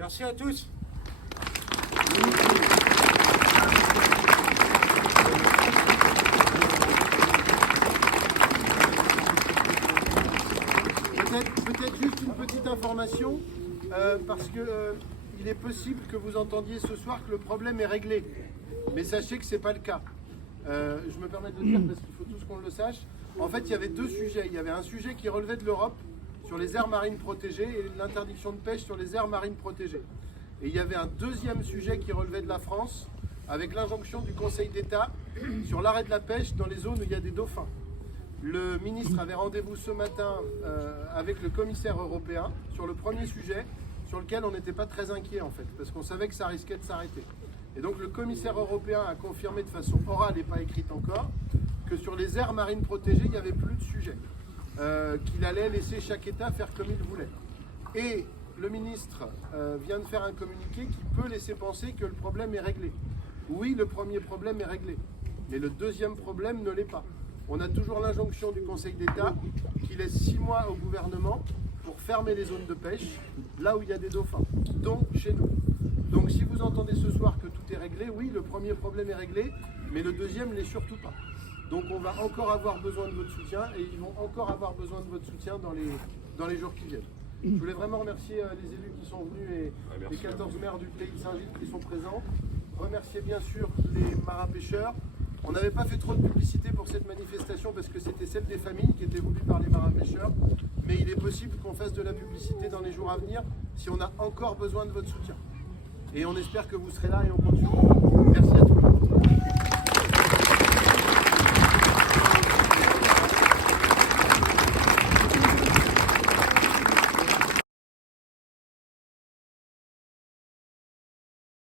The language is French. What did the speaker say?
Merci à tous. Peut-être juste une petite information, parce que il est possible que vous entendiez ce soir que le problème est réglé. Mais sachez que ce n'est pas le cas. Je me permets de le dire parce qu'il faut tous qu'on le sache. En fait, il y avait deux sujets. Il y avait un sujet qui relevait de l'Europe sur les aires marines protégées et l'interdiction de pêche sur les aires marines protégées. Et il y avait un deuxième sujet qui relevait de la France avec l'injonction du Conseil d'État sur l'arrêt de la pêche dans les zones où il y a des dauphins. Le ministre avait rendez-vous ce matin avec le commissaire européen sur le premier sujet, sur lequel on n'était pas très inquiet en fait, parce qu'on savait que ça risquait de s'arrêter. Et donc le commissaire européen a confirmé de façon orale et pas écrite encore, que sur les aires marines protégées, il n'y avait plus de sujet, qu'il allait laisser chaque État faire comme il voulait. Et le ministre vient de faire un communiqué qui peut laisser penser que le problème est réglé. Oui, le premier problème est réglé, mais le deuxième problème ne l'est pas. On a toujours l'injonction du Conseil d'État qui laisse 6 mois au gouvernement pour fermer les zones de pêche, là où il y a des dauphins, dont chez nous. Donc si vous entendez ce soir que tout est réglé, oui, le premier problème est réglé, mais le deuxième ne l'est surtout pas. Donc on va encore avoir besoin de votre soutien, et ils vont encore avoir besoin de votre soutien dans les jours qui viennent. Je voulais vraiment remercier les élus qui sont venus et les 14 maires du pays de Saint-Gilles qui sont présents. Remercier bien sûr les marins-pêcheurs. On n'avait pas fait trop de publicité pour cette manifestation parce que c'était celle des familles qui était voulue par les marins-pêcheurs. Mais il est possible qu'on fasse de la publicité dans les jours à venir si on a encore besoin de votre soutien. Et on espère que vous serez là et on continue. Merci à tous.